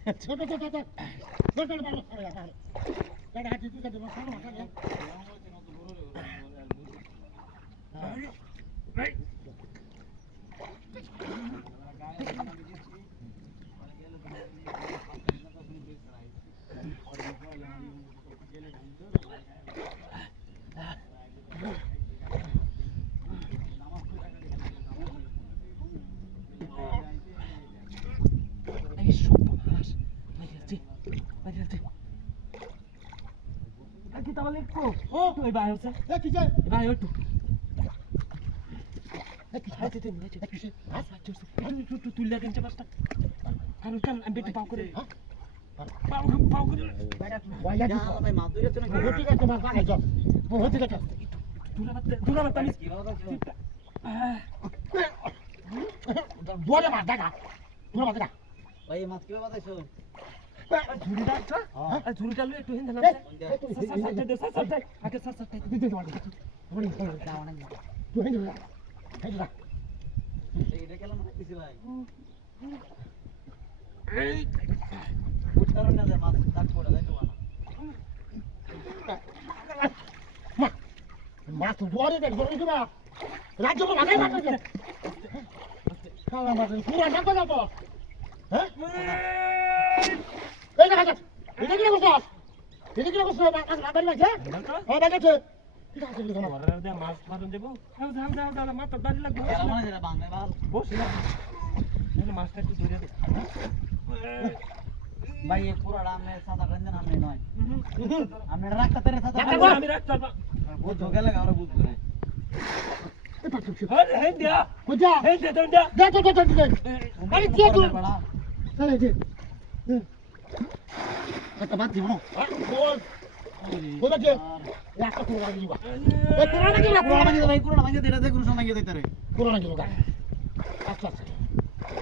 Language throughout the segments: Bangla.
ছোট ছোট ছোট ছোট ভালো করে রাখা এটা হাতি তুই কাটে মাছ না খাবে right kita balik ko. Oh, tu iba ayos. Kita. Iba ayos tu. Kita tu tu. Kita. Aduh, tu lihat cepat tak. Kan ambil tu pau ko. Pau ko. Waya tu. Ya, bhai matu itu na. Hoti ka tomar ka jo. Hoti ka. Dura mat tamis. Dura mat daga. Dura mat daga. Bhai mat kiba bataisho? ঝুড়িটা একটা আর ঝুড়িটা লয়ে একটু হিন্দা নামছে সাথে আগে সাথে দিতে দাও বড়ি দাও না তুই হিন্দা হিন্দা এইটা কেন মনে হইছে ভাই এই উত্তর না দে মাছ কাট পড়ে যাইতো না মাছ ধরে দে ধরে দিবা রাজ্য তো লাগাই মারতে খাওয়া মাছ পুরা না তো যাবো হ্যাঁ এই দেখা এটা কি করছস এটা কি করছস বাগান লাগছে হ্যাঁ বাগাছে ঠিক আছে লিখো না ওরে দে মাছ মারন দেব দাও মাছ তো দাঁড়ি লাগবে এরা মানে যেটা বাংলা বাল বস না এই মাছটা একটু ধরে দে ভাই এই পুরোটা আমনে সাদা রঞ্জন আমনে নয় আমনে রাখতে তেরে সাদা আমি রাখতে পারবো বহুত ধোকা লাগা ওরা বুঝবে না এ পাচ্ছ আরে হে দিয়া কোজা হে দে দে আরে কি তুই চলে যে একটা বাদ দিব না বল বল যে একটা পুরো লাগি দিবা এ পুরো লাগি না পুরো লাগি ভাই পুরো লাগি দেটা দেখুন সময় গিয়ে দিতে রে পুরো লাগি গা আচ্ছা আচ্ছা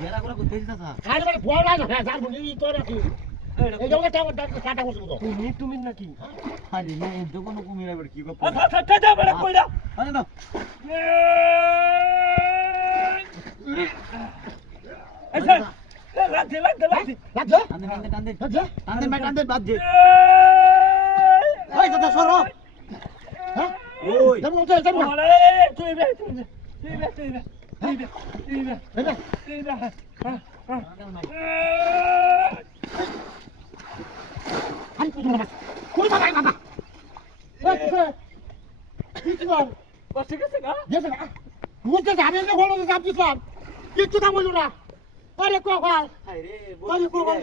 এরা করে কইতেছ না আরে মানে বল লাগা হ্যাঁ জান বলি তো রাখি এই জন্য কাটা বসে তো তুমি নাকি আরে না এই তো কোনো কুমির আবার কি গপ আচ্ছা যা বড় কইরা আরে না আচ্ছা লাগছে টানদে বাদ দে ওই দাদা সরো হ্যাঁ ওই যাবো আরে তুই বে আরে তুই না কোন বাবা বাবা এই কি বল বসে গেছে না গেছে না বুঝতে জানেন না বলো যে আপনি সব কিছু না বললো না আরে কোকাল আরে কোকাল